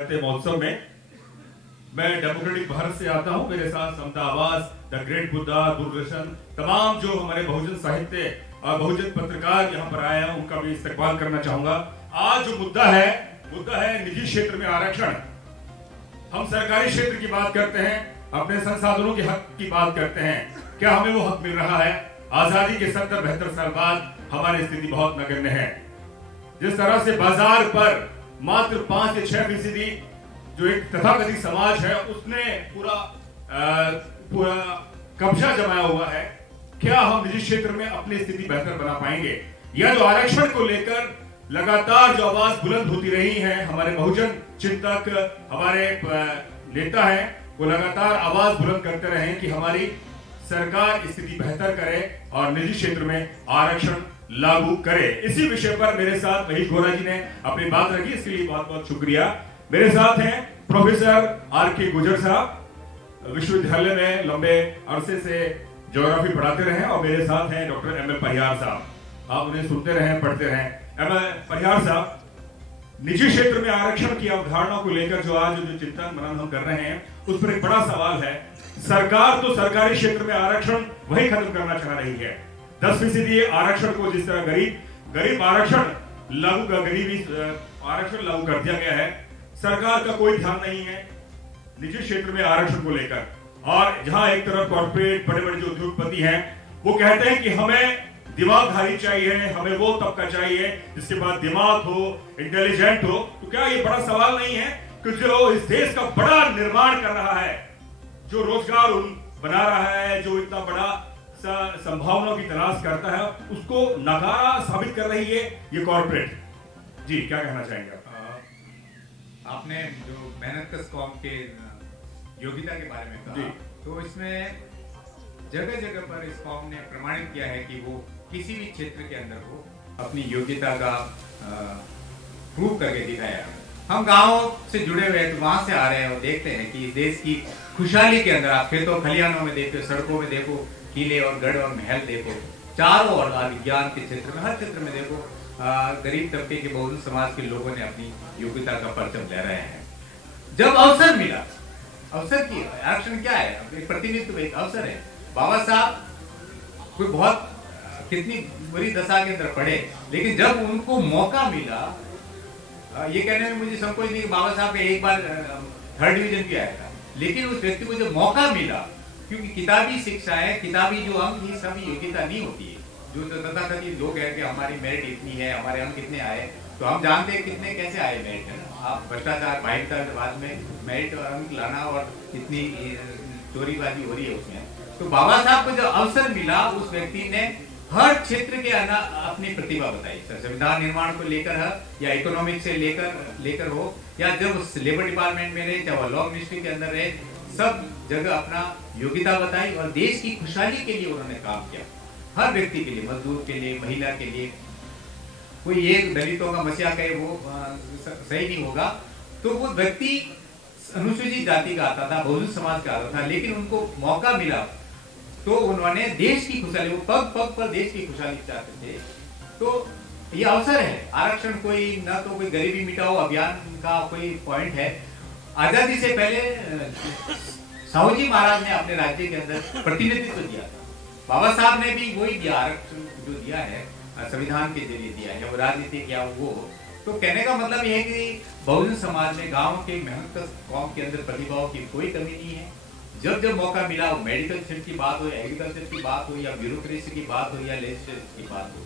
महोत्सव में मैं डेमोक्रेटिक भारत से आता हूं। मेरे साथ समता आवाज, द ग्रेट बुद्धा, दूरदर्शन, तमाम जो हमारे बहुजन साहित्य और बहुजन पत्रकार यहाँ पर आए हैं, उनका भी इस्तेमाल करना चाहूंगा। आज जो मुद्दा है निजी क्षेत्र में आरक्षण। हम सरकारी क्षेत्र की बात करते हैं, अपने संसाधनों के हक की बात करते हैं। क्या हमें वो हक मिल रहा है? आजादी के 70-72 साल बाद हमारी स्थिति बहुत नगण्य है। जिस तरह से बाजार पर मात्र 5 से 6% जो एक तथाकथित समाज है उसने पूरा कब्जा जमाया हुआ है। क्या हम निजी क्षेत्र में अपनी स्थिति बेहतर बना पाएंगे? या जो आरक्षण को लेकर लगातार जो आवाज बुलंद होती रही है, हमारे बहुजन चिंतक, हमारे नेता हैं, वो लगातार आवाज बुलंद करते रहे कि हमारी सरकार स्थिति बेहतर करे और निजी क्षेत्र में आरक्षण लागू करे। इसी विषय पर मेरे साथ महेश गोरा जी ने अपनी बात रखी, इसके लिए बहुत बहुत शुक्रिया। मेरे साथ हैं प्रोफेसर आर.के. गुर्जर साहब, विश्वविद्यालय में लंबे अरसे से ज्योग्राफी पढ़ाते रहे, और मेरे साथ हैं डॉक्टर एम.एल. परिहार साहब। आप उन्हें सुनते रहें, पढ़ते रहें। एम.एल. परिहार साहब, निजी क्षेत्र में आरक्षण की अवधारणा को लेकर जो आज जो चिंतन मनन हम कर रहे हैं, उस पर एक बड़ा सवाल है। सरकार तो सरकारी क्षेत्र में आरक्षण वही खत्म करना चाह रही है। 10% आरक्षण को जिस तरह गरीब आरक्षण लागू कर दिया गया है, सरकार का कोई ध्यान नहीं है निजी क्षेत्र में आरक्षण को लेकर। और जहां एक तरफ कॉर्पोरेट बड़े बड़े जो उद्योगपति हैं वो कहते हैं कि हमें दिमागधारी चाहिए, हमें वो तबका चाहिए जिसके पास दिमाग हो, इंटेलिजेंट हो। तो क्या ये बड़ा सवाल नहीं है कि जो इस देश का बड़ा निर्माण कर रहा है, जो रोजगार बना रहा है, जो इतना बड़ा संभावनाओं की तलाश करता है, उसको नकारा साबित कर रही है ये कॉर्पोरेट? जी, क्या कहना चाहेंगे आप? आपने जो मेहनतकश कौम के योग्यता के बारे में कहा, तो इसमें जगह जगह पर इस कौम ने प्रमाणित किया है कि वो किसी भी क्षेत्र के अंदर वो अपनी योग्यता का प्रूव करके दिखाया। हम गाँव से जुड़े हुए हैं, तो वहां से आ रहे हैं और देखते हैं कि इस देश की खुशहाली के अंदर, आप खेतों खलिहानों में देखो, सड़कों में देखो, किले और गढ़ और महल देखो, चारों ओर विज्ञान के क्षेत्र में, हर क्षेत्र में देखो, गरीब तबके के बहुजन समाज के लोगों ने अपनी योग्यता का परचम ले रहे हैं। जब अवसर मिला, अवसर की आरक्षण क्या है? एक प्रतिनिधित्व, एक अवसर है। बाबा साहब कोई बहुत कितनी बुरी दशा के अंदर पड़े, लेकिन जब उनको मौका मिला, ये कहने में मुझे संकोच नहीं कि बाबा साहब ने एक बार 3rd डिवीजन भी आया था, लेकिन उस व्यक्ति को जब मौका मिला, क्योंकि किताबी शिक्षा है, किताबी जो अंक ही सभी योग्यता नहीं होती है। जो तथाकथित लोग हैं कि हमारी मेरिट इतनी है, हमारे अंक कितने आए, तो हम जानते हैं कितने कैसे आए मेरिट, है ना। आप भ्रष्टाचार भाईता के बाद में मेरिट और अंक लाना और इतनी चोरीबाजी हो रही है उसमें। तो बाबा साहब को जब अवसर मिला, उस व्यक्ति ने हर क्षेत्र के अपनी प्रतिभा बताई। संविधान निर्माण को लेकर है, या इकोनॉमिक से लेकर हो, या जब लेबर डिपार्टमेंट में रहे, चाहे लॉ मिनिस्ट्री के अंदर रहे, सब जगह अपना योग्यता बताई और देश की खुशहाली के लिए उन्होंने काम किया। हर व्यक्ति के लिए, मजदूर के लिए, महिला के लिए। कोई एक दलितों का मसीहा कहे वो सही नहीं होगा। तो वो व्यक्ति अनुसूचित जाति का आता था, बहुजन समाज का आता था, लेकिन उनको मौका मिला तो उन्होंने देश की खुशहाली, वो पग पग पर देश की खुशहाली चाहते थे। तो ये अवसर है। आरक्षण कोई न तो कोई गरीबी मिटाओ अभियान का कोई पॉइंट है। आजादी से पहले साहू जी महाराज ने अपने राज्य के अंदर प्रतिनिधित्व दिया था। बाबा साहब ने भी वही दिया, आरक्षण जो दिया है संविधान के जरिए दिया है, वो राजनीति क्या वो। तो कहने का मतलब यह है कि बहुजन समाज में, गाँव के मेहनत कौम के अंदर प्रतिभाओं की कोई कमी नहीं है। जब जब मौका मिला, वो मेडिकल क्षेत्र की बात हो, एग्रीकल्चर की बात हो, या ब्यूरोक्रेसी की बात हो, या लेजिस्लेशन की बात हो,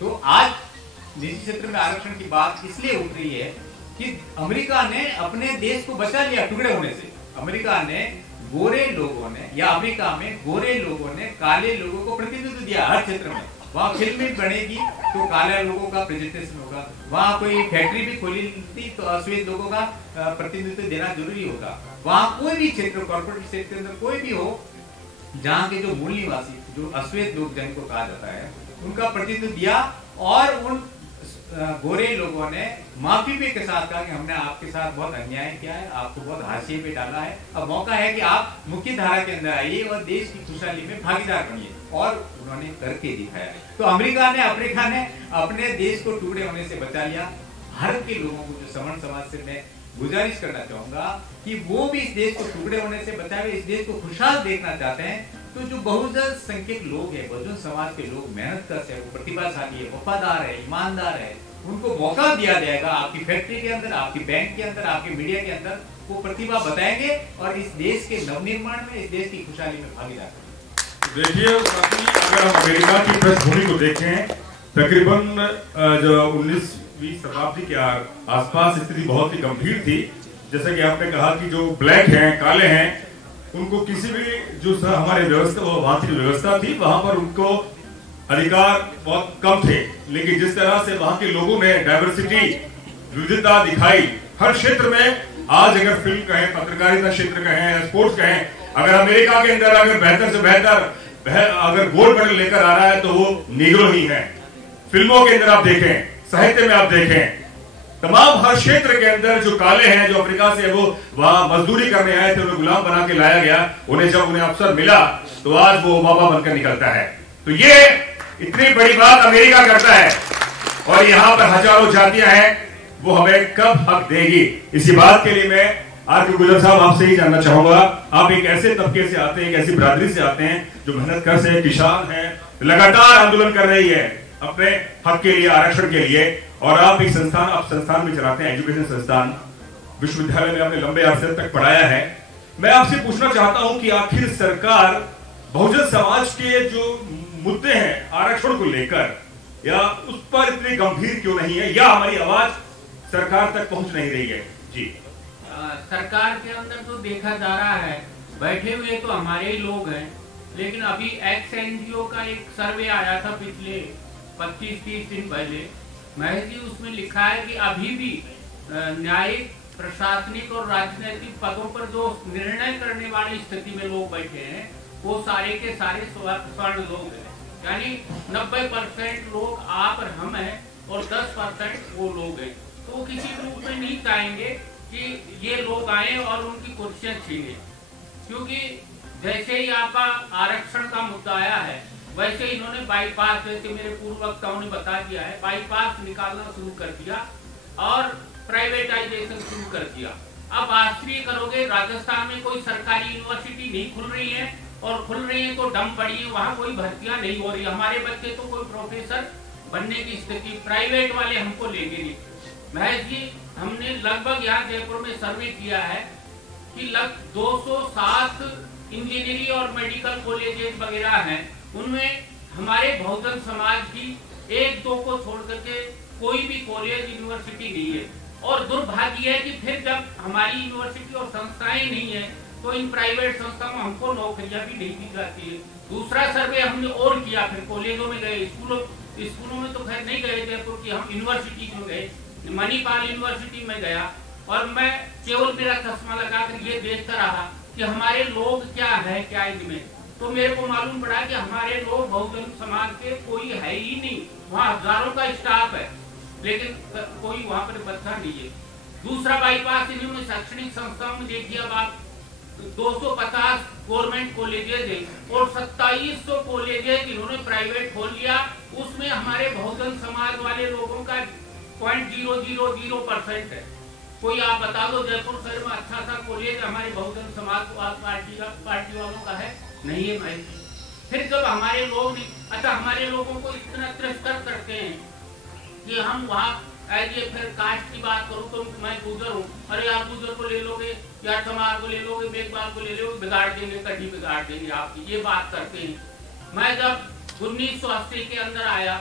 तो आज निजी क्षेत्र में आरक्षण की बात इसलिए उठ रही है कि अमेरिका ने अपने देश को बचा लिया टुकड़े होने से। अमेरिका ने गोरे लोगों ने, या अमेरिका में गोरे लोगों ने काले लोगों को प्रतिनिधित्व दिया हर क्षेत्र में। वहां फिल्में बनेगी तो काले लोगों का प्रेजेंटेशन होगा, वहां कोई फैक्ट्री भी खोली थी तो अश्वेत लोगों का प्रतिनिधित्व देना जरूरी होगा। वहां कोई भी क्षेत्र, कॉर्पोरेट क्षेत्र के अंदर कोई भी हो, जहाँ के जो मूल निवासी, जो अश्वेत लोग जिनको कहा जाता है, उनका प्रतिनिधित्व दिया। और उन गोरे लोगों ने माफी पे के साथ कहा कि हमने आपके साथ बहुत अन्याय किया है, आपको बहुत हाशिए पे डाला है, अब मौका है कि आप मुख्य धारा के अंदर आइए और देश की खुशहाली में भागीदार बनिए। और उन्होंने करके दिखाया। तो अमेरिका ने अपने देश को टुकड़े होने से बचा लिया। भारत के लोगों को, जो सवर्ण समाज से में गुजारिश करना चाहूंगा कि वो भी इस देश को टुकड़े होने से बचाए, इस देश को खुशहाल देखना चाहते हैं। तो जो बहुजन संख्यक लोग हैं, बहुजन समाज के लोग मेहनत करते हैं, वो प्रतिभाशाली है, वफादार है, ईमानदार है, उनको मौका दिया जाएगा। आपकी फैक्ट्री के अंदर, आपकी बैंक के अंदर, आपके मीडिया के अंदर वो प्रतिभा बताएंगे और इस देश के नवनिर्माण में, इस देश की खुशहाली में भागीदार करेंगे। देखिए, अगर हम अमेरिका की पृष्ठभूमि को देखें, तकरीबन जो 19वीं शताब्दी के आसपास स्थिति बहुत ही गंभीर थी। जैसा कि आपने कहा कि जो ब्लैक हैं, काले हैं, उनको किसी भी जो हमारे व्यवस्था, वो वहां की व्यवस्था थी, वहां पर उनको अधिकार बहुत कम थे। लेकिन जिस तरह से वहां के लोगों ने डाइवर्सिटी, विविधता दिखाई हर क्षेत्र में, आज अगर फिल्म कहें, पत्रकारिता क्षेत्र कहें, स्पोर्ट्स कहें, अगर अमेरिका के अंदर अगर बेहतर से बेहतर अगर गोल्ड मेडल लेकर आ रहा है तो वो नीग्रो ही है। फिल्मों के अंदर आप देखें, साहित्य में आप देखें, तमाम हर क्षेत्र के अंदर जो काले हैं, जो अफ्रीका से वो वहां मजदूरी करने आए थे, उन्हें गुलाम बना के लाया गया। उन्हें जब उन्हें अवसर मिला तो आज वो बाबा बनकर निकलता है। तो ये इतनी बड़ी बात अमेरिका करता है और यहां पर हजारों जातियां हैं, वो हमें कब हक देगी? इसी बात के लिए मैं आरके गुजर साहब आपसे ही जानना चाहूंगा। आप एक ऐसे तबके से आते हैं, एक ऐसी बिरादरी से आते हैं जो मेहनत कर से किसान है, लगातार आंदोलन कर रही है अपने हक के लिए, आरक्षण के लिए, और आप एक संस्थान, आप संस्थान में चलाते हैं, एजुकेशन संस्थान, विश्वविद्यालय में आपने लंबे अरसे तक पढ़ाया है। मैं आपसे पूछना चाहता हूं कि आखिर सरकार बहुजन समाज के जो मुद्दे हैं आरक्षण को लेकर, या उस पर इतनी गंभीर क्यों नहीं है, या हमारी आवाज सरकार तक पहुंच नहीं रही है? जी, सरकार के अंदर तो देखा जा रहा है, बैठे हुए तो हमारे ही लोग हैं, लेकिन अभी एक्स एनजीओ का एक सर्वे आया था पिछले 25-30 दिन पहले, महज जी उसमें लिखा है कि अभी भी न्यायिक, प्रशासनिक और राजनीतिक पदों पर जो निर्णय करने वाली स्थिति में लोग बैठे हैं, वो सारे के सारे स्वर्ण लोग हैं। यानी 90% लोग आप और हम हैं और 10% वो लोग हैं। तो किसी रूप में नहीं चाहेंगे कि ये लोग आए और उनकी कुर्सियां छीने, क्योंकि जैसे ही आपका आरक्षण का मुद्दा आया है, वैसे इन्होंने बाईपास, जैसे मेरे पूर्व वक्ताओं ने बता दिया है, बाईपास निकालना शुरू कर दिया और प्राइवेटाइजेशन शुरू कर दिया। अब आश्चर्य करोगे, राजस्थान में कोई सरकारी यूनिवर्सिटी नहीं खुल रही है, और खुल रही है तो डम पड़ी है, वहाँ कोई भर्तियां नहीं हो रही। हमारे बच्चे तो कोई प्रोफेसर बनने की स्थिति, प्राइवेट वाले हमको लेंगे नहीं। महेश जी, हमने लगभग यहाँ जयपुर में सर्वे किया है कि 207 इंजीनियरिंग और मेडिकल कॉलेजेस वगैरह हैं, उनमें हमारे बहुजन समाज की 1-2 को छोड़ करके कोई भी कॉलेज यूनिवर्सिटी नहीं है। और दुर्भाग्य है कि फिर जब हमारी यूनिवर्सिटी और संस्थाएं नहीं है तो इन प्राइवेट संस्थाओं में हमको नौकरियां भी नहीं दी जाती है। दूसरा सर्वे हमने और किया, फिर कॉलेजों में गए, स्कूलों में तो खैर नहीं गए जयपुर की, हम यूनिवर्सिटी में गए, मणिपाल यूनिवर्सिटी में गया, और मैं केवल मेरा चश्मा लगाकर ये देखता रहा कि हमारे लोग क्या है, क्या इनमें। तो मेरे को मालूम पड़ा कि हमारे लोग बहुजन समाज के कोई है ही नहीं। वहाँ हजारों का स्टाफ है, लेकिन कोई वहाँ पर बच्चा नहीं है। दूसरा बाईपास इन्होंने शैक्षणिक संस्थाओं में देखिए, अब आप 250 गवर्नमेंट कॉलेजेस है और 2700 कॉलेजेस इन्होंने प्राइवेट खोल लिया। उसमें हमारे बहुजन समाज वाले लोगों का 0.000% है। कोई आप बता दो जयपुर शहर में अच्छा सा कॉलेज हमारे बहुजन समाज पार्टी वालों का है? नहीं है भाई। फिर जब हमारे लोग नहीं, अच्छा हमारे लोगों को इतना तिरस्कार करते हैं कि हम वहाँ ऐसे, फिर कास्ट की बात करूँ तो मैं गुजर हूँ, अरे आप गुजर को ले लोगे या चमार को ले लोगे, बेगबाल को ले लोगे, बिगाड़ देंगे, कभी बिगाड़ देंगे आपकी, ये बात करते हैं। मैं जब 1980 के अंदर आया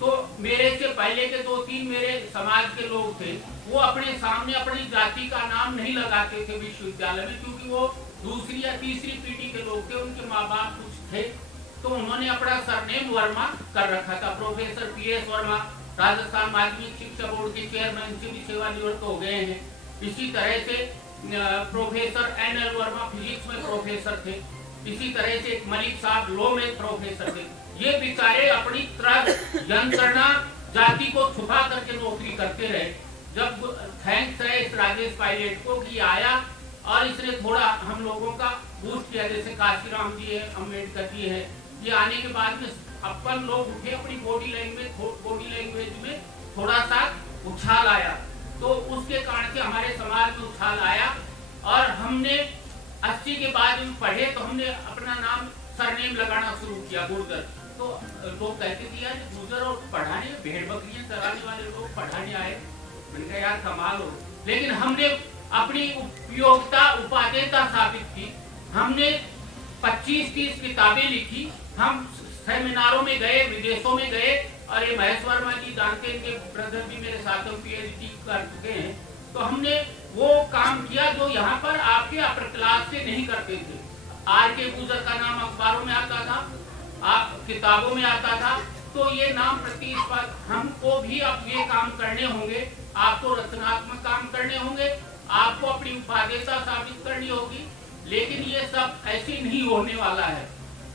तो मेरे से पहले के 2-3 मेरे समाज के लोग थे, वो अपने सामने अपनी जाति का नाम नहीं लगाते थे विश्वविद्यालय में, क्योंकि वो दूसरी या तीसरी पीढ़ी के लोग थे, उनके माँ बाप कुछ थे, तो उन्होंने अपना सरनेम वर्मा कर रखा था। प्रोफेसर PS वर्मा राजस्थान माध्यमिक शिक्षा बोर्ड के चेयरमैन से भी सेवानिवृत्त हो गए हैं। इसी तरह से प्रोफेसर NL वर्मा फिजिक्स में प्रोफेसर थे। इसी तरह से मलिक साहब लॉ में प्रोफेसर थे। ये बेचारे अपनी यंत्रणा जाति को छुपा करके नौकरी करते रहे। जब थैंक्स है इस राजेश पायलट को कि आया और इसने थोड़ा हम लोगों का बूस्ट किया, जैसे काशीराम जी है, अम्बेडकर जी है, ये आने के बाद में अपन लोग उठे, अपनी बॉडी लैंग्वेज में थोड़ा सा उछाल आया। तो उसके कारण से हमारे समाज में उछाल आया और हमने 80 के बाद में पढ़े तो हमने अपना नाम सरनेम लगाना शुरू किया गुर्जर। तो लोग कहते थे यार गुर्जर और पढ़ाने भेड़ बकरियां चराने वाले लोग पढ़ाने आए, मैंने कहा यार कमाल हो। लेकिन हमने अपनी उपयोगिता उपादेयता साबित की, हमने 25-30 किताबें लिखी, हम सेमिनारों में गए, विदेशों में गए, और ये महेश वर्मा जी जानते हैं, इनके ब्रदर भी मेरे साथ PhD कर चुके हैं। तो हमने वो काम किया जो यहाँ पर आपके अपर क्लास से नहीं करते थे। R.K. गुर्जर का नाम अखबारों में आता था, आप किताबों में आता था, तो ये नाम प्रतिस्पर्धा, हमको भी अब ये काम करने होंगे, आपको रचनात्मक काम करने होंगे, आपको अपनी उपादेयता साबित करनी होगी। लेकिन ये सब ऐसे नहीं होने वाला है।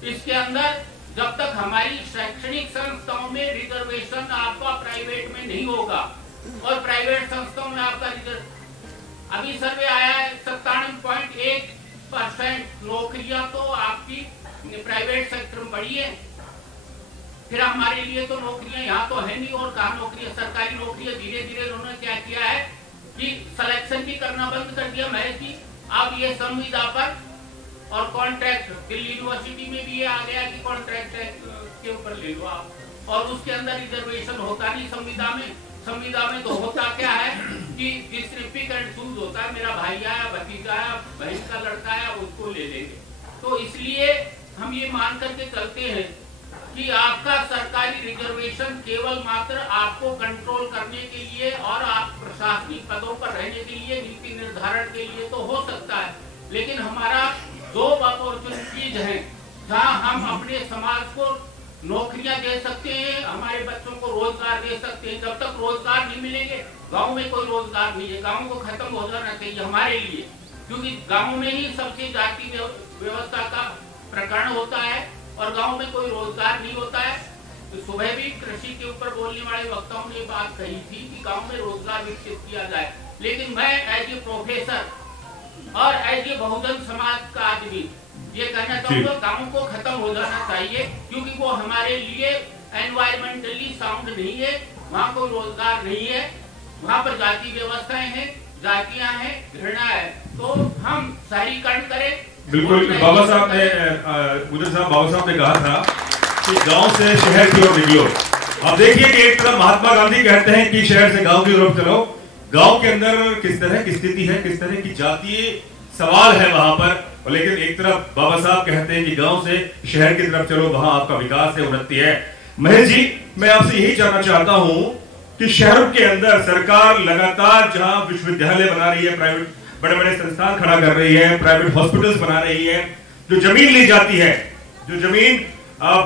इसके अंदर जब तक हमारी शैक्षणिक संस्थाओं में रिजर्वेशन आपका प्राइवेट में नहीं होगा, और प्राइवेट संस्थाओं में आपका अभी सर्वे आया है 97.1% नौकरियां तो आपकी प्राइवेट सेक्टर में बढ़ी है। फिर हमारे लिए तो नौकरियां यहाँ तो है नहीं, और कहाँ नौकरियां, सरकारी नौकरियां धीरे धीरे उन्होंने क्या किया है कि सिलेक्शन भी करना बंद कर दिया महेश जी। अब ये संविदा पर और कॉन्ट्रैक्ट, दिल्ली यूनिवर्सिटी में भी ये आ गया कि कॉन्ट्रैक्ट के ऊपर ले लो आप, और उसके अंदर रिजर्वेशन होता नहीं संविदा में। संविदा में तो होता क्या है कि जिसने पिक एंड चूज होता है, मेरा भाई आया, भतीजा आया, बहन का लड़का आया, उसको ले लेंगे। तो इसलिए हम ये मान करके चलते हैं कि आपका सरकारी रिजर्वेशन केवल मात्र आपको कंट्रोल करने के लिए और आप प्रशासनिक पदों पर रहने के लिए, नीति निर्धारण के लिए तो हो सकता है, लेकिन हमारा दो अपॉर्चुनिटीज हैं जहां हम अपने समाज को नौकरियां दे सकते हैं, हमारे बच्चों को रोजगार दे सकते हैं। जब तक रोजगार नहीं मिलेंगे, गांव में कोई रोजगार नहीं है, गांव को खत्म हो जाना चाहिए हमारे लिए, क्योंकि गांव में ही सबसे जाति व्यवस्था का प्रकरण होता है और गांव में कोई रोजगार नहीं होता है। तो सुबह भी कृषि के ऊपर बोलने वाले वक्ताओं ने बात कही थी कि गांव में रोजगार विकसित किया जाए, लेकिन मैं एज ए प्रोफेसर और एज ए बहुजन समाज का आदमी ये कहना चाहूंगा, गाँव को खत्म हो जाना चाहिए, क्योंकि वो हमारे लिए एनवायरमेंटली साउंड नहीं है, वहाँ कोई रोजगार नहीं है, वहाँ पर जाति व्यवस्थाएं हैं, जातियां हैं, घृणा है। तो हम शहरीकरण करें। बिल्कुल, बाबा साहब ने गुर्जर साहब बाबा साहब ने कहा था कि गांव से शहर की ओर निकलो। अब देखिए कि एक तरफ महात्मा गांधी कहते हैं कि शहर से गांव की तरफ चलो, गांव के अंदर किस तरह की स्थिति है, किस तरह की जातीय सवाल है वहां पर, लेकिन एक तरफ बाबा साहब कहते हैं कि गांव से शहर की तरफ चलो, वहां आपका विकास है, उन्नति है। महेश जी, मैं आपसे यही जानना चाहता हूं कि शहरों के अंदर सरकार लगातार जहां विश्वविद्यालय बना रही है, प्राइवेट बड़े बड़े संस्थान खड़ा कर रही है, प्राइवेट हॉस्पिटल्स बना रही है, जो जमीन ली जाती है, जो जमीन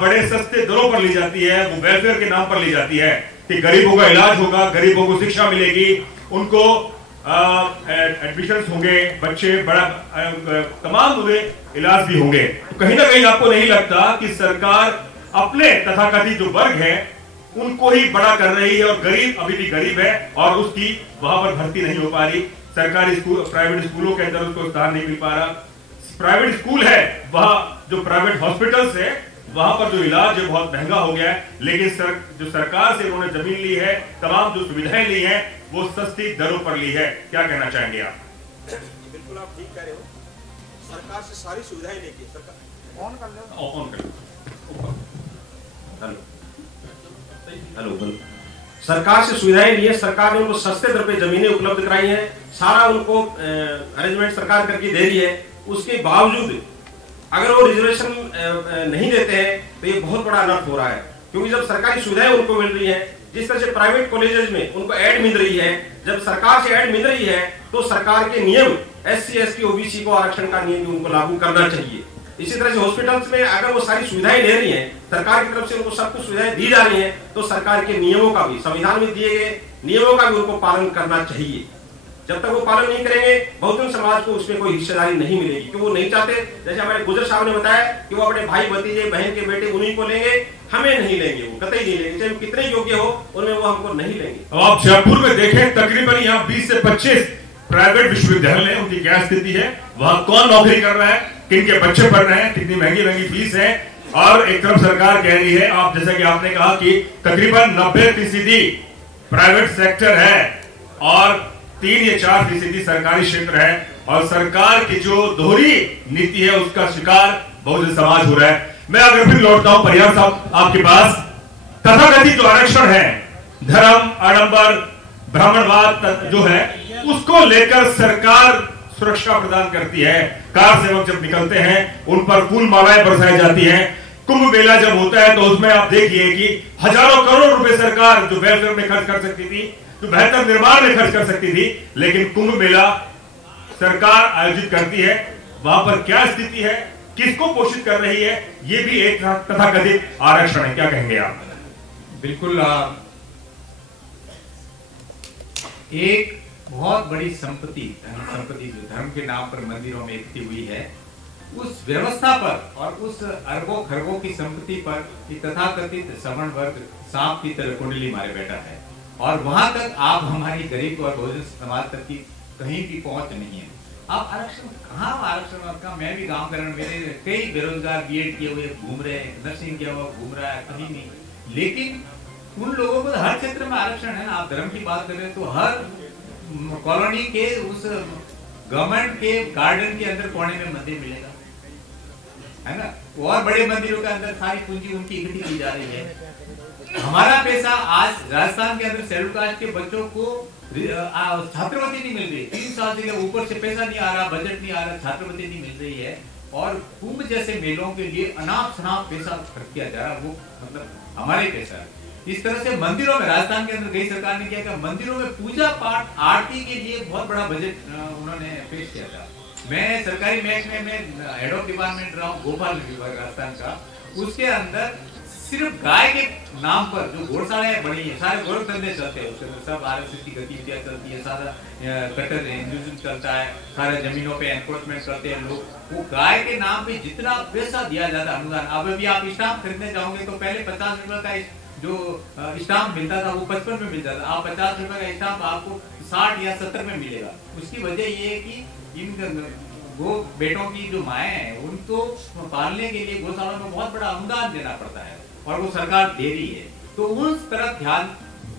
बड़े सस्ते दरों पर ली जाती है, वो वेलफेयर के नाम पर ली जाती है कि गरीबों का इलाज होगा, गरीबों को शिक्षा मिलेगी, उनको एडमिशंस होंगे, बच्चे बड़ा तमाम उन्हें इलाज भी होंगे। तो कहीं ना कहीं आपको नहीं लगता कि सरकार अपने तथाकथित जो वर्ग है उनको ही बड़ा कर रही है, और गरीब अभी भी गरीब है और उसकी वहां पर भर्ती नहीं हो पा रही, सरकारी स्कूल प्राइवेट स्कूलों के अंदर उसको स्थान नहीं मिल पा रहा, प्राइवेट स्कूल है वहां जो प्राइवेट हॉस्पिटल्स है वहां पर जो इलाज है बहुत महंगा हो गया है, लेकिन जो सरकार से उन्होंने जमीन ली है, तमाम जो सुविधाएं ली हैं वो सस्ती दरों पर ली है। क्या कहना चाहेंगे आप? बिल्कुल आप ठीक कह रहे हो, सरकार से सारी सुविधाएं लेके सरकार ऑन कर लो, हेलो, सरकार से सुविधाएं ली है, सरकार ने उनको सस्ते दर पे जमीनें उपलब्ध कराई हैं, सारा उनको अरेंजमेंट सरकार करके दे रही है। उसके बावजूद अगर वो रिजर्वेशन नहीं देते हैं तो ये बहुत बड़ा अनर्थ हो रहा है, क्योंकि जब सरकारी सुविधाएं उनको मिल रही है, जिस तरह से प्राइवेट कॉलेजेस में उनको ऐड मिल रही है, जब सरकार से ऐड मिल रही है तो सरकार के नियम SC ST OBC को आरक्षण का नियम उनको लागू करना चाहिए। इसी तरह से हॉस्पिटल्स में अगर वो सारी सुविधाएं ले रही हैं, सरकार की तरफ से उनको सब कुछ सुविधाएं दी जा रही हैं, तो सरकार के नियमों का भी, संविधान में दिए गए नियमों का भी उनको पालन करना चाहिए। जब तक वो पालन नहीं करेंगे, बहुजन समाज को उसमें कोई हिस्सेदारी नहीं मिलेगी, क्योंकि वो नहीं चाहते, जैसे हमारे गुर्जर साहब ने बताया कि वो अपने भाई भतीजे बहन के बेटे उन्हीं को लेंगे, हमें नहीं लेंगे, वो कतई नहीं लेंगे, चाहे कितने योग्य हो उनमें वो हमको नहीं लेंगे। अब आप जयपुर में देखें, तकरीबन यहाँ 20 से 25 प्राइवेट विश्वविद्यालय है, उनकी क्या स्थिति है, वहां कौन नौकरी कर रहा है, किन के बच्चे पढ़ रहे हैं, कितनी महंगी महंगी फीस है, और एक तरफ सरकार कह रही है, आप जैसा कि आपने कहा कि तकरीबन 90% प्राइवेट सेक्टर है, और 3 या 4% सरकारी क्षेत्र है और सरकार की जो दोहरी नीति है उसका शिकार बहुजन समाज हो रहा है। मैं अगर फिर लौटता हूं परिहार साहब आपके पास, तथाकथित जो आरक्षण है, धर्म, आडंबर, ब्राह्मणवाद जो है उसको लेकर सरकार सुरक्षा प्रदान करती है। कार सेवक जब निकलते हैं उन पर फूल मालाएं बरसाई जाती हैं। कुंभ मेला जब होता है तो उसमें आप देखिए कि हजारों करोड़ रुपए सरकार जो वेलफेयर में खर्च कर सकती थी, जो बेहतर निर्माण में खर्च कर सकती थी, लेकिन कुंभ मेला सरकार आयोजित करती है। वहां पर क्या स्थिति है, किसको पोषित कर रही है, ये भी एक तथाकथित आरक्षण है। क्या कहेंगे आप? बिल्कुल, एक बहुत बड़ी संपत्ति जो धर्म के नाम पर मंदिरों में इकट्ठी हुई है, उस व्यवस्था पर और उस अरबों खरबों की संपत्ति पर तथाकथित सवर्ण वर्ग सांप की तरह कुंडली मारे बैठा है और वहां तक आप हमारी गरीब और बहुजन समाज तक की कहीं भी पहुंच नहीं है। आप आरक्षण कहाँ, आरक्षण का मैं भी गांव करण, मेरे कई बेरोजगार बीएड किए हुए घूम रहे हैं, नर्सिंग किया हुआ घूम रहा है, कहीं नहीं। लेकिन उन लोगों को हर क्षेत्र में आरक्षण है ना। आप धर्म की बात कर रहे हैं तो हर कॉलोनी के उस गवर्नमेंट के गार्डन के अंदर कोने में मंदिर मिलेगा, है ना। और बड़े मंदिरों के अंदर सारी पूंजी उनकी इकट्ठी की जा रही है। हमारा पैसा आज राजस्थान के अंदर शेड्यूल कास्ट के बच्चों को छात्रवृत्ति नहीं मिल रही, 3 साल से ऊपर से पैसा नहीं आ रहा, बजट नहीं आ रहा, छात्रवृत्ति नहीं मिल रही है और कुंभ जैसे मेलों के लिए अनाप शनाप पैसा खर्च किया जा रहा है। वो मतलब हमारे पैसा है। इस तरह से मंदिरों में राजस्थान के अंदर गई सरकार ने किया कि मंदिरों में पूजा पाठ आरती के लिए बहुत बड़ा बजट उन्होंने पेश किया था। मैं सरकारी महकमे में हेड ऑफ डिपार्टमेंट रहा हूँ, गोपाल विभाग राजस्थान का। उसके अंदर सिर्फ गाय के नाम पर जो घोड़शालाएं बनी है, सारे गोरख धंधे चलते हैं, उसके अंदर सब आरएसएस की गतिविधियां चलती है, सारा कट्टर हिंदुइज्म चलता है, सारे जमीनों पे एनक्रोचमेंट करते हैं लोग। वो गाय के नाम पे जितना पैसा दिया जाता है अनुदान, अब अभी आप स्टाम्प खरीदने जाओगे तो पहले 50 रुपए का जो स्टाम्प मिलता था वो 55 में मिलता था। आप 50 रुपए का स्टाम्प आपको 60 या 70 में मिलेगा। उसकी वजह ये है कि इन गो बेटों की जो माएँ हैं उनको पालने के लिए गौशाला में बहुत बड़ा अनुदान देना पड़ता है और वो सरकार दे रही है। तो उस तरफ ध्यान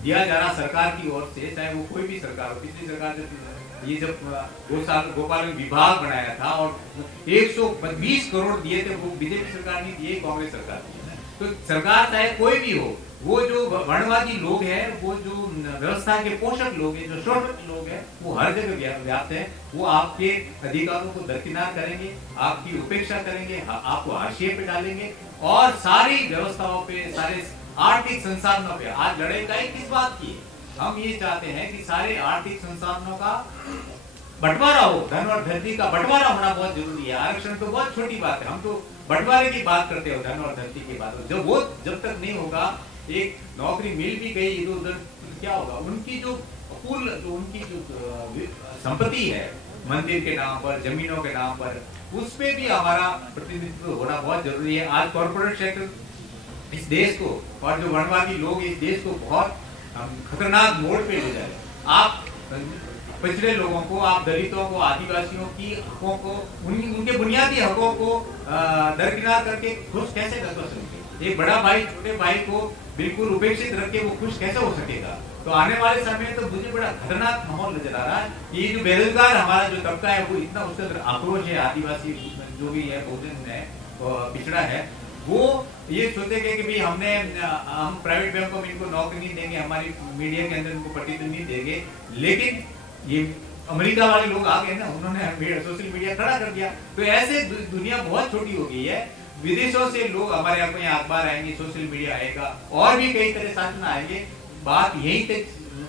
दिया जा रहा सरकार की ओर से, चाहे वो कोई भी सरकार हो। पिछली सरकार जब गोपालन विभाग बनाया था और 120 करोड़ दिए थे, वो बीजेपी सरकार नहीं दिए, कांग्रेस सरकार दी। तो सरकार चाहे कोई भी हो, वो जो वर्णवादी लोग हैं, वो जो व्यवस्था के पोषक लोग हैं, जो शोषक लोग हैं, वो हर जगह व्याप्त है। वो आपके अधिकारों को दरकिनार करेंगे, आपकी उपेक्षा करेंगे, आपको हाशिए पे डालेंगे और सारी व्यवस्थाओं पे, सारे आर्थिक संसाधनों पे। आज लड़ाई का किस बात की? हम ये चाहते हैं कि सारे आर्थिक संसाधनों का बंटवारा हो, धन और धरती का बंटवारा होना बहुत जरूरी है। आरक्षण तो बहुत छोटी बात है, हम तो बंटवारे की बात करते हो, धन और धरती की बात हो। जब तक नहीं होगा, एक नौकरी मिल भी गई इधर उधर, क्या होगा? उनकी जो उनकी जो संपत्ति है मंदिर के नाम पर, जमीनों के नाम पर, उसपे भी हमारा प्रतिनिधित्व होना बहुत जरूरी है। आज कॉर्पोरेट सेक्टर इस देश को और जो वर्णवादी लोग इस देश को बहुत खतरनाक मोड़ पे ले जाए। आप पिछड़े लोगों को, आप दलितों को, आदिवासियों की हकों को, उनके बुनियादी हकों को दरकिनार करके खुश कैसे कर सकते? एक बड़ा भाई छोटे भाई को बिल्कुल उपेक्षित रख के वो खुश कैसे हो सकेगा? तो आने वाले समय तो मुझे बड़ा खतरनाक माहौल नजर आ रहा है। ये जो बेरोजगार हमारा जो तबका है वो इतना उसके अंदर आक्रोश है, आदिवासी जो भी है, बहुजन है, पिछड़ा है, वो ये सोचेंगे कि भाई हम प्राइवेट बैंकों में इनको नौकरी नहीं देंगे, हमारी मीडिया के अंदर इनको प्रतिनिधि नहीं देंगे। लेकिन ये अमेरिका वाले लोग आ गए ना, उन्होंने सोशल मीडिया खड़ा कर दिया। तो ऐसे दुनिया बहुत छोटी हो गई है। विदेशों से लोग हमारे यहाँ अखबार आएंगे, सोशल मीडिया आएगा और भी कई तरह शासन आएंगे, बात यहीं तक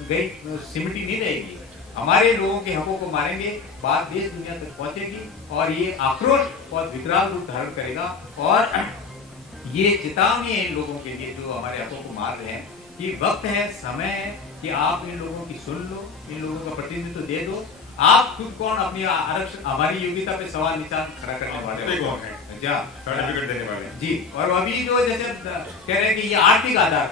गई, सिमटी नहीं रहेगी। हमारे लोगों के हकों को मारेंगे, बात देश दुनिया तक पहुंचेगी और ये आक्रोश बहुत विकराल रूप धारण करेगा। और ये चेतावनी है इन लोगों के लिए जो हमारे हकों को मार रहे हैं कि वक्त है, समय है कि आप इन लोगों की सुन लो, इन लोगों का प्रतिनिधित्व दे दो। आप खुद कौन अपनी आरक्षण, हमारी योग्यता पे सवाल निशान खड़ा करने वाले हैं? सर्टिफिकेट देने वाले जी। और अभी जो जैसे कह रहे हैं कि ये आर्थिक आधार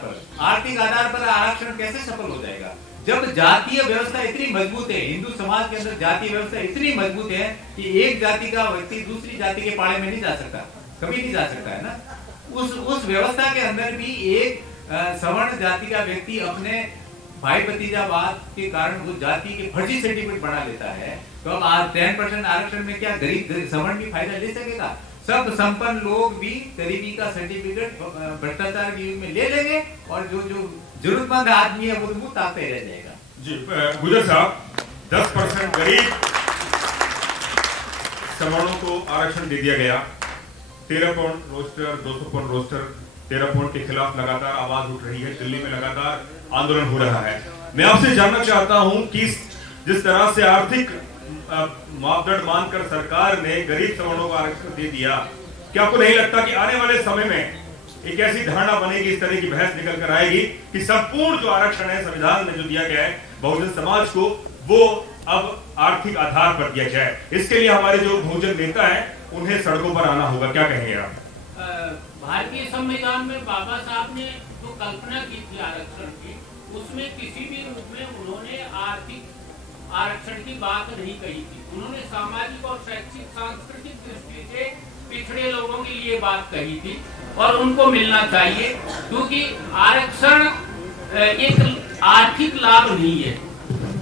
पर आरक्षण कैसे सफल हो जाएगा? जब जातीय व्यवस्था इतनी मजबूत है, हिंदू समाज के अंदर जातीय व्यवस्था इतनी मजबूत है कि एक जाति का व्यक्ति दूसरी जाति के पाड़े में नहीं जा सकता, कभी नहीं जा सकता है ना। उस व्यवस्था के अंदर भी एक सवर्ण जाति का व्यक्ति अपने भाई भतीजावाद के कारण वो जाति के फर्जी सर्टिफिकेट बना लेता है, तो अब 10% आरक्षण में क्या गरीब सवर्ण भी फायदा ले सकेगा? सब संपन्न लोग भी गरीबी का सर्टिफिकेट भ्रष्टाचार के युग में ले लेंगे, और जो जरूरतमंद आदमी है वो मुंह ताकते रह जाएगा। जी गुजर साहब, 10% गरीब सवर्णों को आरक्षण दे दिया गया। 13 point roster, 200 point roster, 13 point के खिलाफ लगातार आवाज उठ रही है, दिल्ली में लगातार आंदोलन हो रहा है। मैं आपसे जानना चाहता हूं कि जिस तरह से आर्थिक मापदंड मानकर सरकार ने गरीब सवर्णों को आरक्षण दे दिया, क्या आपको नहीं लगता कि आने वाले समय में एक ऐसी धारणा बनेगी, इस तरह की बहस निकल कर आएगी कि संपूर्ण जो आरक्षण है संविधान में जो दिया गया है बहुजन समाज को, वो अब आर्थिक आधार पर दिया जाए? इसके लिए हमारे जो बहुजन नेता है उन्हें सड़कों पर आना होगा, क्या कहेंगे आप? भारतीय संविधान में बाबा साहब ने जो कल्पना की थी आरक्षण की, उसमें किसी भी रूप में उन्होंने आर्थिक आरक्षण की बात नहीं कही थी। उन्होंने सामाजिक और शैक्षिक सांस्कृतिक दृष्टि से पिछड़े लोगों के लिए बात कही थी और उनको मिलना चाहिए, क्योंकि आरक्षण एक आर्थिक लाभ नहीं है।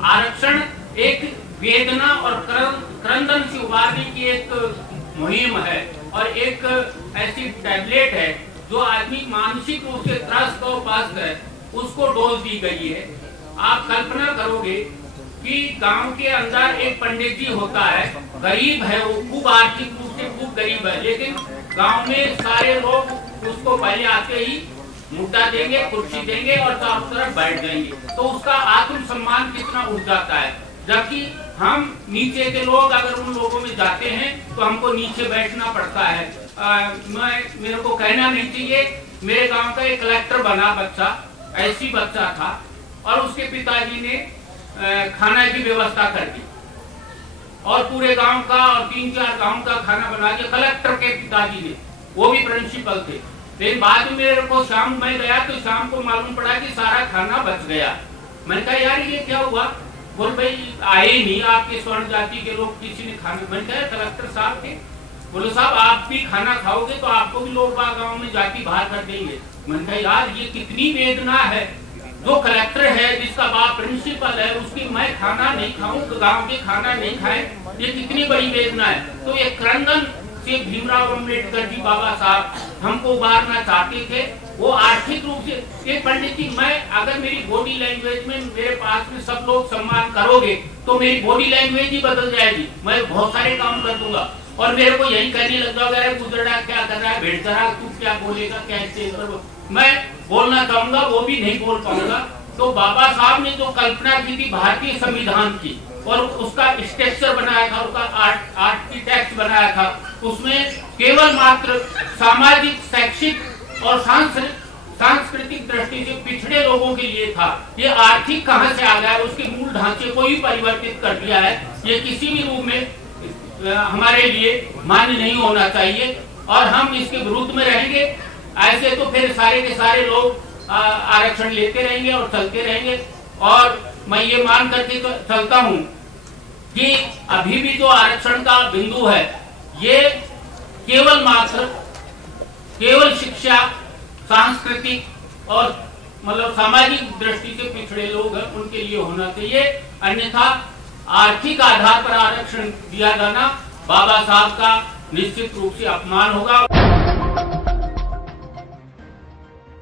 आरक्षण एक वेदना और क्रंदन से उबारने की एक मुहिम है और एक ऐसी टैबलेट है जो आदमी मानसिक रूप से त्रस्त और पस्त है, उसको डोज दी गई है। आप कल्पना करोगे कि गांव के अंदर एक पंडित जी होता है, गरीब है, वो खूब आर्थिक रूप से खूब गरीब है, लेकिन गांव में सारे लोग उसको पहले आते ही मुद्दा देंगे, कुर्सी देंगे और चारों तरफ बैठ जाएंगे, तो उसका आत्मसम्मान कितना उठ जाता है। जबकि हम नीचे के लोग अगर उन लोगों में जाते हैं तो हमको नीचे बैठना पड़ता है। मेरे को कहना नहीं चाहिए, मेरे गांव का एक कलेक्टर बना बच्चा, ऐसी बच्चा था, और उसके पिताजी ने खाना की व्यवस्था कर दी और पूरे गांव का और 3-4 गांव का खाना बना दिया कलेक्टर के पिताजी ने, वो भी प्रिंसिपल थे। लेकिन बाद में मेरे को शाम में गया तो शाम को मालूम पड़ा कि सारा खाना बच गया। मैंने कहा यार ये क्या हुआ? बोल भाई आए नहीं आपके स्वर्ण जाति के लोग, किसी ने खाना। मैंने कहा कलेक्टर साहब थे। बोले साहब आप भी खाना खाओगे तो आपको भी लोग गाँव में जाति बाहर कर देंगे। मैंने कहा यार ये कितनी वेदना है, जो कलेक्टर है जिसका बाप प्रिंसिपल है उसकी मैं खाना नहीं खाऊं तो गांव के खाना नहीं खाए, ये कितनी बड़ी वेदना है। तो ये क्रंदन से भीमराव अम्बेडकर जी बाबा साहब हमको उबारना चाहते थे। वो आर्थिक रूप से एक पंडित जी, मैं अगर मेरी बॉडी लैंग्वेज में मेरे पास में सब लोग सम्मान करोगे तो मेरी बॉडी लैंग्वेज ही बदल जाएगी, मैं बहुत सारे काम कर दूंगा और मेरे को यही कहने लग जाओगे गुजरा क्या कर रहा है, भेड़ चढ़ा, तू क्या बोलेगा, क्या स्टेज पर मैं बोलना चाहूंगा वो भी नहीं बोल पाऊंगा। तो बाबा साहब ने जो कल्पना की थी भारतीय संविधान की और उसका स्ट्रक्चर बनाया था, उसका आर्किटेक्ट बनाया था, उसमें केवल मात्र सामाजिक, शैक्षिक और सांस्कृतिक दृष्टि से पिछड़े लोगों के लिए था। ये आर्थिक कहां से आ गया, उसके मूल ढांचे को ही परिवर्तित कर दिया है। ये किसी भी रूप में हमारे लिए मान्य नहीं होना चाहिए और हम इसके विरुद्ध में रहेंगे। ऐसे तो फिर सारे के सारे लोग आरक्षण लेते रहेंगे और चलते रहेंगे। और मैं ये मान करके चलता हूं कि अभी भी जो आरक्षण का बिंदु है ये केवल शिक्षा, सांस्कृतिक और मतलब सामाजिक दृष्टि से पिछड़े लोग हैं उनके लिए होना चाहिए, अन्यथा आर्थिक आधार पर आरक्षण दिया जाना बाबा साहब का निश्चित रूप से अपमान होगा।